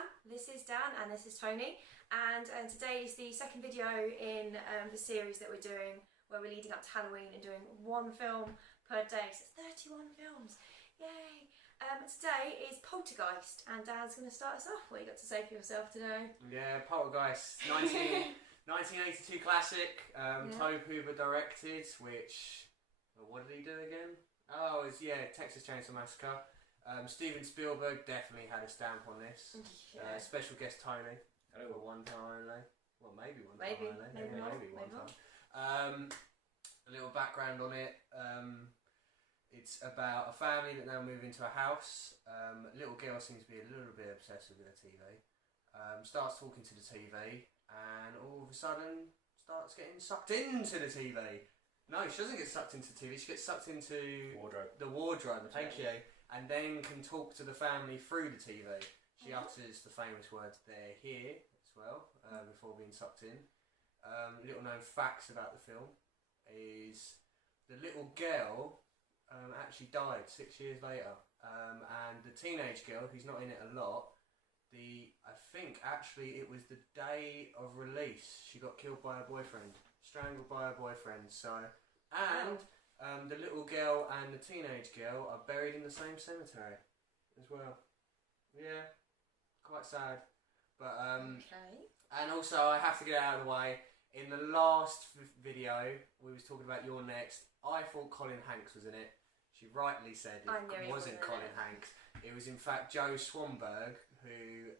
Sam, this is Dan, and this is Tony, and today is the second video in the series that we're doing where we're leading up to Halloween and doing one film per day, so 31 films, yay! Today is Poltergeist, and Dan's going to start us off. What you got to say for yourself today? Yeah, Poltergeist, 1982 classic, Tobe Hooper directed, which, what did he do again? Oh, it's, Texas Chainsaw Massacre. Steven Spielberg definitely had a stamp on this. Yeah. Special guest Tony. For one time only. Well, maybe one time only. Maybe one time. A little background on it. It's about a family that now move into a house. Little girl seems to be a little bit obsessed with her TV. Starts talking to the TV, and all of a sudden starts getting sucked into the TV. No, she doesn't get sucked into the TV. She gets sucked into the wardrobe. Thank you. And then can talk to the family through the TV. She utters the famous words, "They're here," as well, before being sucked in. Little known facts about the film is the little girl actually died 6 years later. And the teenage girl, who's not in it a lot, I think actually it was the day of release. She got killed by her boyfriend, strangled by her boyfriend. So, and the little girl and the teenage girl are buried in the same cemetery as well. Yeah, quite sad. But okay. And also I have to get it out of the way. In the last video we was talking about You're Next. I thought Colin Hanks was in it. She rightly said it wasn't Colin Hanks. It was in fact Joe Swanberg, who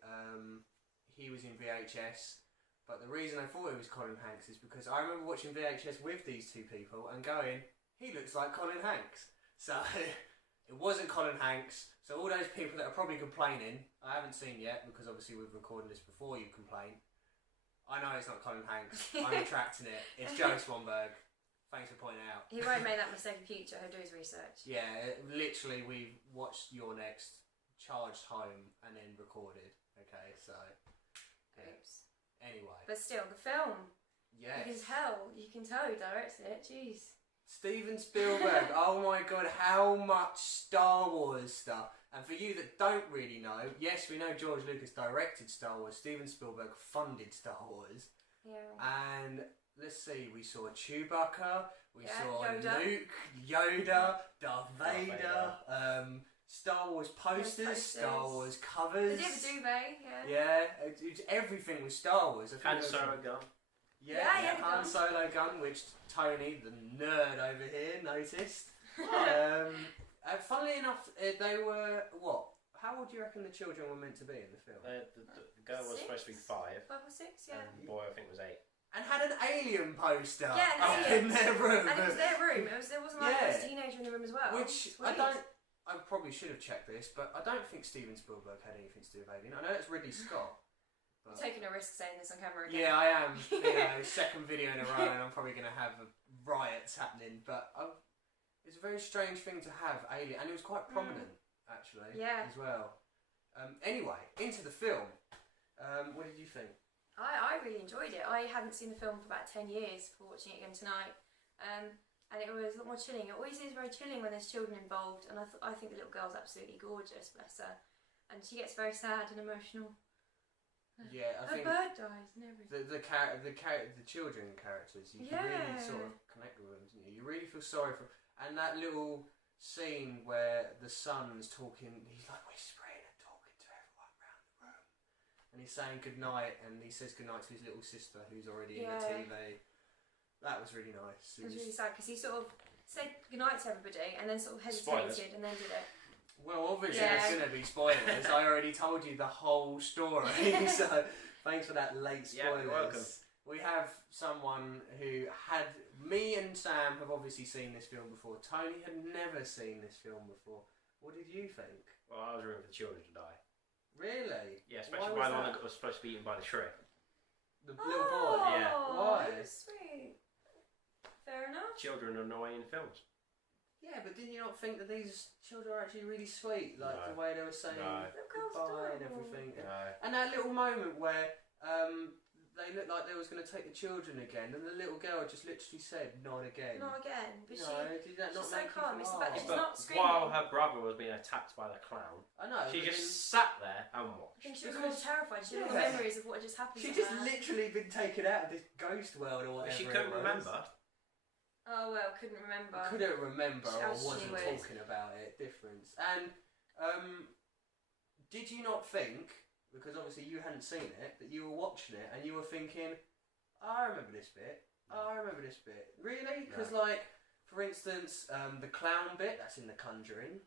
he was in VHS. But the reason I thought it was Colin Hanks is because I remember watching VHS with these two people and going, he looks like Colin Hanks. So it wasn't Colin Hanks. So all those people that are probably complaining, I haven't seen yet because obviously we've recorded this before you complain. I know it's not Colin Hanks. I'm retracting it. It's Joe Swanberg. Thanks for pointing out. He won't make that mistake in future. He'll do his research. Yeah, literally we watched Your Next, charged home and then recorded. Okay, so. Yeah. Oops. Anyway. But still, the film. Yes. Because hell, you can tell who directed it. Jeez. Steven Spielberg. Oh my god, how much Star Wars stuff. And for you that don't really know, yes, we know George Lucas directed Star Wars. Steven Spielberg funded Star Wars. Yeah. And let's see, we saw Chewbacca, we saw Yoda. Luke, Yoda, Darth Vader, Star Wars posters, Star Wars covers. They did the duvet, yeah. Yeah, everything was Star Wars. Han Solo gun. Yeah, Han Solo gun, which Tony, the nerd over here, noticed. Funnily enough, they were, what? How old do you reckon the children were meant to be in the film? The girl was supposed to be 5. 5 or 6, yeah. And the boy, I think, was 8. And had an alien poster up in their room. And it was their room. There wasn't like this teenager in the room as well. Which, I probably should have checked this, but I don't think Steven Spielberg had anything to do with Alien. I know it's Ridley Scott. You're taking a risk saying this on camera again. Yeah, I am. You know, second video in a row, and I'm probably going to have riots happening. But it's a very strange thing to have Alien, and it was quite prominent, actually, as well. Anyway, into the film. What did you think? I really enjoyed it. I hadn't seen the film for about 10 years before watching it again tonight. And it was a lot more chilling. It always is very chilling when there's children involved, and I think the little girl's absolutely gorgeous, bless her. And she gets very sad and emotional. Yeah, I think her bird dies and everything. The children characters, you can really sort of connect with them, don't you? You really feel sorry for, and that little scene where the son's talking, he's like whispering and talking to everyone around the room, and he's saying goodnight, and he says goodnight to his little sister who's already in the TV. That was really nice. It was really sad because he sort of said goodnight to everybody and then sort of hesitated and then did it. Well, obviously there's going to be spoilers. I already told you the whole story, so thanks for that late spoilers. Yeah, you're welcome. We have someone who me and Sam have obviously seen this film before. Tony had never seen this film before. What did you think? Well, I was rooting for the children to die. Really? Yeah, especially by the one that was supposed to be eaten by the shrimp. The little boy? Yeah. Why? Sweet. Fair enough. Children are annoying in films. Yeah, but didn't you not think that these children are actually really sweet? Like the way they were saying goodbye and everything. No. And that little moment where they looked like they was going to take the children again, and the little girl just literally said, "Not again." Not again. But Did that not she's so make calm. you It's feel about hard? she's not screaming. While her brother was being attacked by the clown, I know. she but just sat there and I watched. think she was more terrified. She had all the Yeah. memories of what had just happened She to just her. literally been taken out of this ghost world or whatever. She it couldn't was. remember. Oh well, couldn't remember. Couldn't remember or She wasn't would. talking about it. Difference. And did you not think, because obviously you hadn't seen it, that you were watching it and you were thinking, I remember this bit. I remember this bit. Really? Because like, for instance, the clown bit that's in The Conjuring.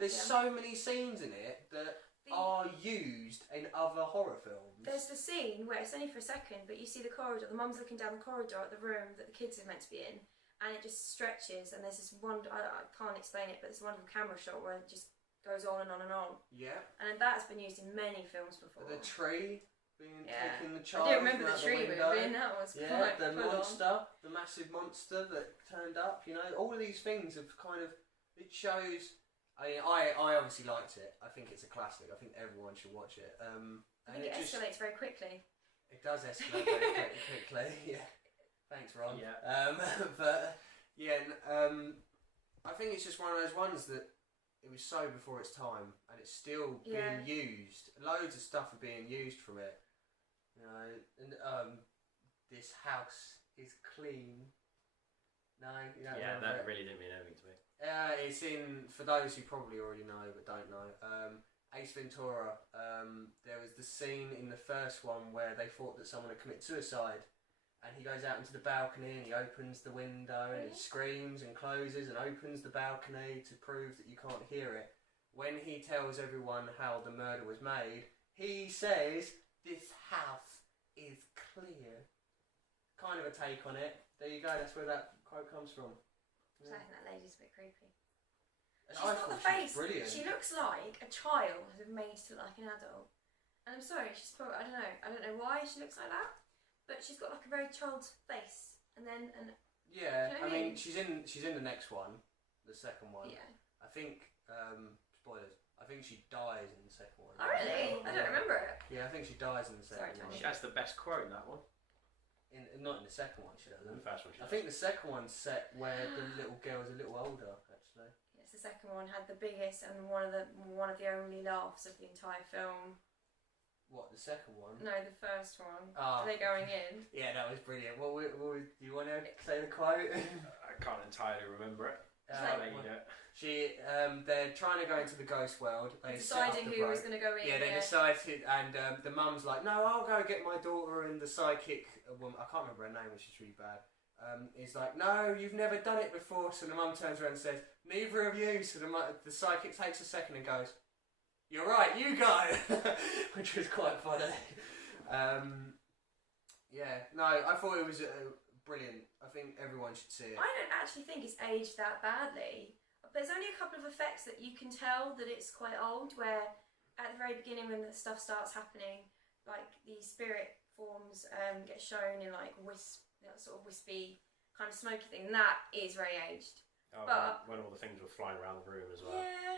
There's so many scenes in it that are used in other horror films. There's the scene where it's only for a second, but you see the corridor. The mum's looking down the corridor at the room that the kids are meant to be in, and it just stretches. And there's this one. I can't explain it, but it's a wonderful camera shot where it just goes on and on and on. Yeah. And that has been used in many films before. The tree being taking the I child. didn't remember the out tree window. moving. That was Yeah, quite the full monster, on. the massive monster that turned up. You know, all of these things have kind of. It shows. I obviously liked it. I think it's a classic. I think everyone should watch it. I think it escalates very quickly. It does escalate very quickly. Yeah. Thanks, Ron. Yeah. But yeah, I think it's just one of those ones that it was so before its time, and it's still being used. Loads of stuff are being used from it. You know, and this house is clean. No, you don't Yeah, remember that it? really didn't mean anything to me. It's in, for those who probably already know but don't know, Ace Ventura. There was the scene in the first one where they thought that someone had committed suicide, and he goes out into the balcony and he opens the window and it screams and closes and opens the balcony to prove that you can't hear it. When he tells everyone how the murder was made, he says, "This house is clear." Kind of a take on it. There you go, that's where that quote comes from. I think that lady's a bit creepy. And She's I got the thought she was face. brilliant. She looks like a child made to look like an adult. And I'm sorry, she's probably, I don't know why she looks like that, but she's got like a very child's face. And then Yeah, Do you know what I I mean, mean? she's in the next one, the second one. yeah. I think spoilers. I think she dies in the second one. Oh really? I don't remember it. Yeah, I think she dies in the Sorry, second Tony. one. She has the best quote in that one. Not in the second one, she In doesn't. the first one, she I think the second one's set where the little girl is a little older, actually. Yes, the second one had the biggest and one of the only laughs of the entire film. What, the second one? No, the first one. Ah. Are they going in? Yeah, that was brilliant. Do you want to say the quote? I can't entirely remember it. Like- I'll let you know. They're trying to go into the ghost world. They Deciding set up the who was boat. going to go in. Yeah, they decided, and the mum's like, "No, I'll go get my daughter." And the psychic woman, I can't remember her name, which is really bad, is like, "No, you've never done it before." So the mum turns around and says, "Neither of you." So the psychic takes a second and goes, "You're right, you go," which was quite funny. Yeah, no, I thought it was brilliant. I think everyone should see it. I don't actually think it's aged that badly. There's only a couple of effects that you can tell that it's quite old, where at the very beginning when the stuff starts happening, like the spirit forms get shown in like sort of wispy kind of smoky thing, and that is very aged. Oh, But- when all the things were flying around the room as well. Yeah.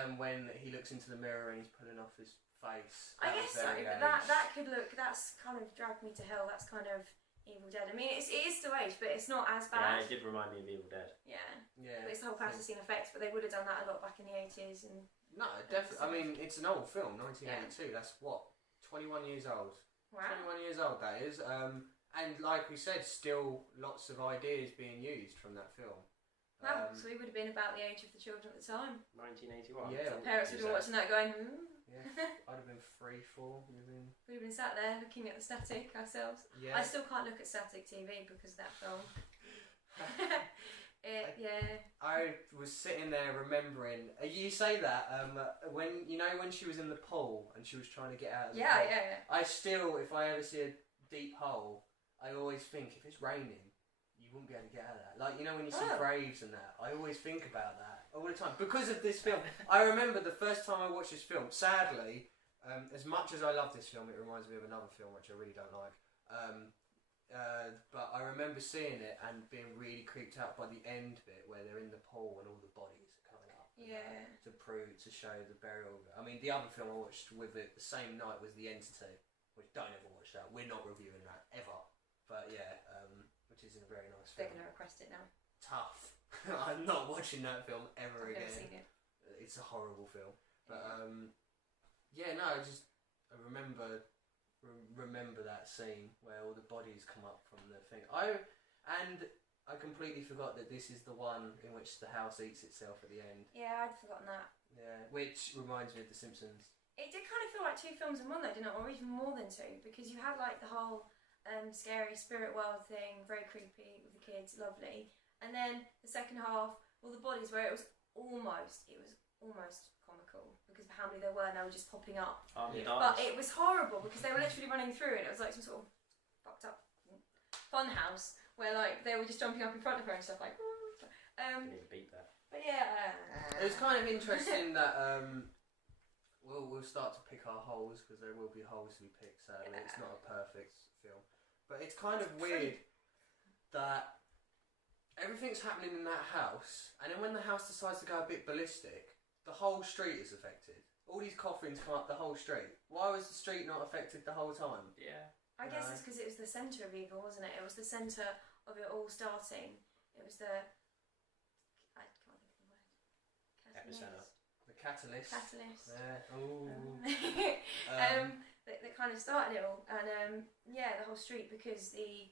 And when he looks into the mirror and he's pulling off his face, I that guess was so, very but aged. that could look, that's kind of dragged me to hell, that's kind of Evil Dead. I mean, it is still aged, but it's not as Yeah, bad. it did remind me of Evil Dead. Yeah. Yeah. But it's the whole plasticine effects, but they would have done that a lot back in the 80s. And No, definitely. I mean, it's an old film, 1982. That's what, 21 years old. wow. 21 years old, that is. And like we said, still lots of ideas being used from that film. Wow, so we would have been about the age of the children at the time. 1981. Yeah. Parents would have been watching that going, Yeah, I'd have been 3, 4. You'd have been. We'd have been sat there looking at the static ourselves. Yeah. I still can't look at static TV because of that film. I was sitting there remembering. You say that when she was in the pool and she was trying to get out of the pool. Yeah. I still, if I ever see a deep hole, I always think if it's raining, you wouldn't be able to get out of that. Like, when you see graves and that, I always think about that all the time because of this film. I remember the first time I watched this film. Sadly, as much as I love this film, it reminds me of another film which I really don't like. But I remember seeing it and being really creeped out by the end bit where they're in the pool and all the bodies are coming up. Yeah. To show the burial. I mean, the other film I watched with it the same night was The Entity. which don't ever watch that. We're not reviewing that ever. But yeah, which isn't a very nice They're film. going to request it now. Tough. I'm not watching that film ever I've again. never seen it. It's a horrible film. But yeah, no, I remember that scene where all the bodies come up from the thing. I completely forgot that this is the one in which the house eats itself at the end. Yeah, I'd forgotten that. Yeah, which reminds me of The Simpsons. It did kind of feel like 2 films in one though, didn't it? Or even more than 2, because you had like the whole scary spirit world thing, very creepy with the kids, lovely. And then the second half, all the bodies where it was almost comical because of how many there were and they were just popping up. But it was horrible because they were literally running through and it was like some sort of fucked up fun house where like they were just jumping up in front of her and stuff like. Didn't even beat that. But yeah. It was kind of interesting that we'll start to pick our holes because there will be holes to be picked. Sadly, it's not a perfect film, but it's kind of weird that everything's happening in that house, and then when the house decides to go a bit ballistic, the whole street is affected. All these coffins come up the whole street. Why was the street not affected the whole time? Yeah. I guess it's because it was the centre of evil, wasn't it? It was the centre of it all starting. It was the. I can't think of the word. Epicenter. The catalyst. Catalyst. Yeah. Ooh. That kind of started it all, and yeah, the whole street because the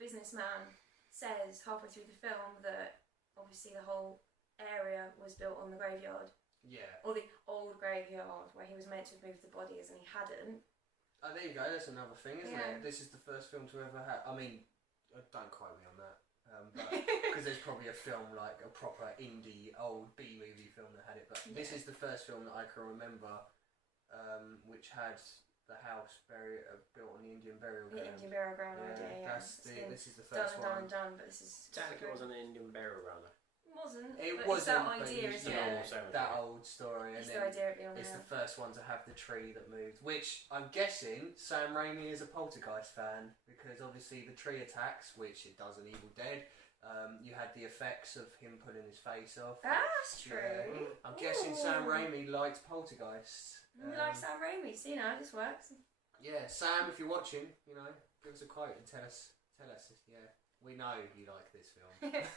businessman says halfway through the film that obviously the whole area was built on the graveyard. Yeah. Or the old graveyard where he was meant to have moved the bodies and he hadn't. Oh, there you go. That's another thing, isn't Yeah. it? This is the first film to ever have. I mean, don't quote me on that, because there's probably a film like a proper indie old B movie film that had it. But this is the first film that I can remember, which had the house built on the Indian burial ground. The Indian burial ground idea. Yeah. This is the first one. Done, but this is. Technically, it wasn't an Indian burial ground though. Wasn't. It but wasn't. It's that idea, isn't it? That old story. It's and the idea of being on it's the first one to have the tree that moved, which I'm guessing Sam Raimi is a Poltergeist fan because obviously the tree attacks, which it does in Evil Dead. You had the effects of him pulling his face off. That's true. Yeah. I'm guessing Sam Raimi liked Poltergeist. We like Sam Raimi, so you know, this works. Yeah, Sam, if you're watching, you know, give us a quote and tell us. Yeah, we know you like this film. But,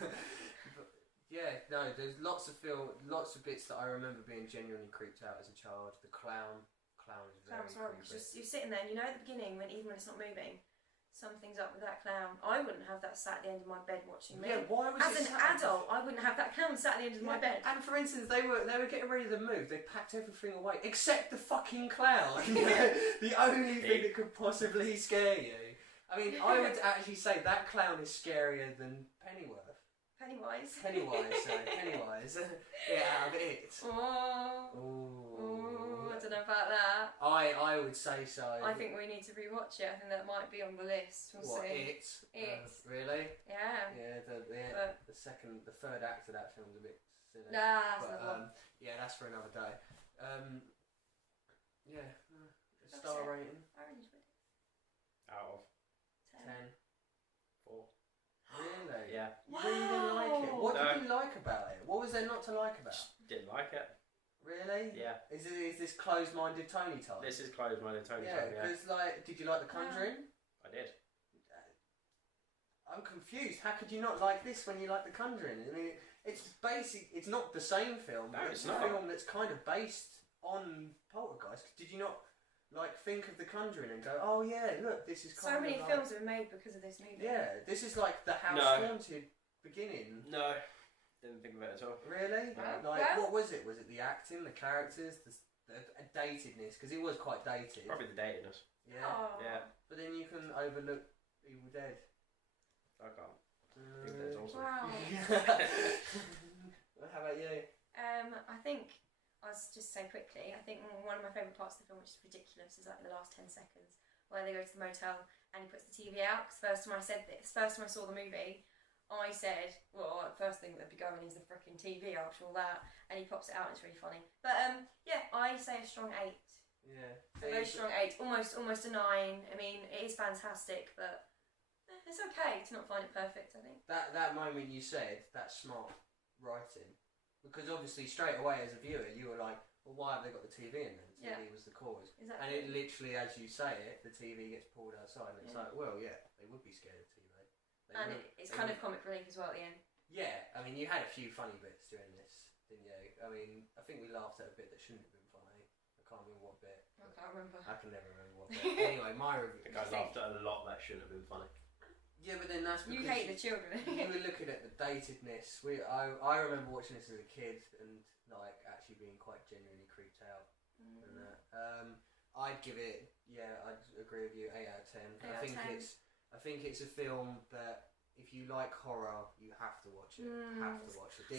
yeah, no, there's lots of bits that I remember being genuinely creeped out as a child. The clown is very creepy. Just you're sitting there, and you know at the beginning even when it's not moving, something's up with that clown. I wouldn't have that sat at the end of my bed watching me. Yeah, why was as it an adult, I wouldn't have that clown sat at the end of my bed. And for instance, they were getting ready to move. They packed everything away except the fucking clown. The only thing that could possibly scare you. I mean, I would actually say that clown is scarier than Pennywise. Pennywise. Yeah, out of it. Oh, I don't know about that. I would say so. I think we need to rewatch it. I think that might be on the list. We'll see. It? Really? Yeah. Yeah, the third act of that film's a bit silly. Nah, yeah, that's for another day. Yeah. That's Star it. rating? Out of 10. 4. Really? Yeah. You really didn't like it? What did you like about it? What was there not to like about it? Didn't like it. Really? Yeah. Is this closed-minded Tony type? This is closed-minded Tony yeah, type, yeah. because did you like The Conjuring? I did. I'm confused. How could you not like this when you like The Conjuring? I mean, it's not the same film. No, it's it's a not. film that's kind of based on Poltergeist. Did you not think of The Conjuring and go, oh yeah, look, this is kind so of many like... films have been made because of this movie. Yeah, this is like the House No. Haunted beginning. No. Didn't think of it at all. Really? What was it? Was it the acting, the characters, the datedness? Because it was quite dated. Probably the datedness. Yeah. Oh. Yeah. But then you can overlook Evil Dead. I can't. Evil Dead's also. Wow. How about you? I think, I'll just say quickly, I think one of my favourite parts of the film, which is ridiculous, is like the last 10 seconds where they go to the motel and he puts the TV out. Because first time I saw the movie, I said, well, the first thing that'd be going is the freaking TV after all that. And he pops it out and it's really funny. But yeah, I say a strong 8. Yeah. A very strong 8, almost a 9. I mean, it is fantastic, but it's okay to not find it perfect, I think. That moment you said, that smart writing, Because obviously straight away as a viewer you were like, well, why have they got the TV in then? TV Yeah. was the cause. Exactly. And it literally, as you say it, the TV gets pulled outside and it's like, well, yeah, they would be scared of TV. And it's kind of comic relief as well at the end. Yeah, I mean, you had a few funny bits during this, didn't you? I mean, I think we laughed at a bit that shouldn't have been funny. I can't remember what bit. I can't remember. I can never remember what bit. Anyway, my review. I think I laughed at a lot that shouldn't have been funny. Yeah, but then that's because You hate the children. you were looking at the datedness. I remember watching this as a kid and like actually being quite genuinely creeped out. And that. I'd give it. Yeah, I'd agree with you. 8 out of 10. 8 out of 10. I think it's a film that if you like horror, you have to watch it. Have to watch it.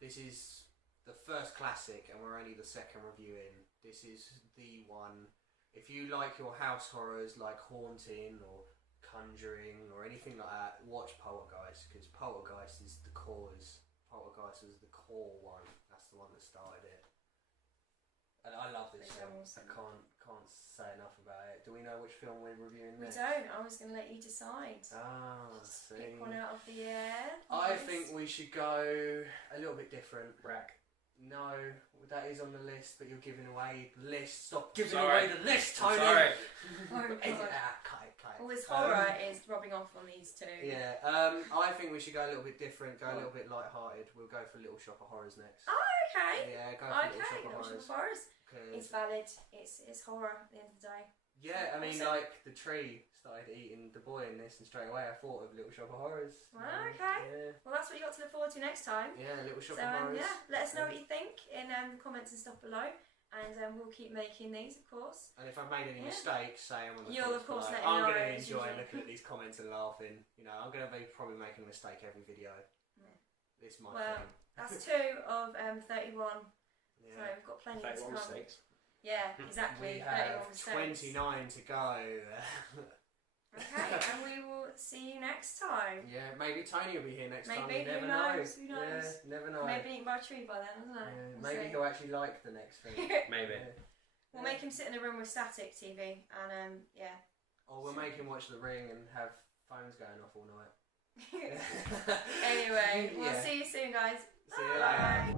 This is the first classic, and we're only the second review in. This is the one. If you like your house horrors like Haunting or Conjuring or anything like that, watch Poltergeist, because Poltergeist is the cause. Poltergeist was the core one. That's the one that started it. And I love this film. Awesome. I can't say enough about it. Do we know which film we're reviewing We next? don't. I was going to let you decide. Ah, Just see. pick one out of the air. I think we should go a little bit different. Rack. No, that is on the list, but you're giving away the list. Stop giving Sorry. away the list, Tony. Sorry. Oh, God. Cut it. All this horror is rubbing off on these two. Yeah, I think we should go a little bit different, go a little bit light-hearted. We'll go for Little Shop of Horrors next. Oh, okay. Yeah, go for Little Shop of Little Horrors. Shop of Horrors. 'Cause- It's valid. It's horror at the end of the day. yeah, I mean, Awesome. like, the tree started eating the boy in this, and straight away I thought of Little Shop of Horrors. Okay. Well, that's what you got to look forward to next time. Yeah, Little Shop So, of Horrors. yeah, let us know what you think in the comments and stuff below. And we'll keep making these, of course. And if I've made any Yeah. mistakes, say them on the You'll, of comments course, below. let me I'm know going to as enjoy usual. looking at these comments and laughing. You know, I'm going to be probably making a mistake every video. Yeah. It's my Well, thing. That's 2 of 31. So Yeah. we've got plenty to 31 come. mistakes. Yeah, exactly. We 31 have mistakes. 29 to go. Okay, and we will see you next time. Yeah, maybe Tony will be here next time. Maybe, You never who know. knows, who knows. Yeah, never know. Maybe eaten by a tree by then, I don't know. Yeah, We'll maybe see. he'll actually like the next thing. Maybe. Yeah. We'll make him sit in a room with static TV, and yeah. Or we'll make him watch The Ring and have phones going off all night. Anyway, we'll Yeah. see you soon, guys. See you later. Bye.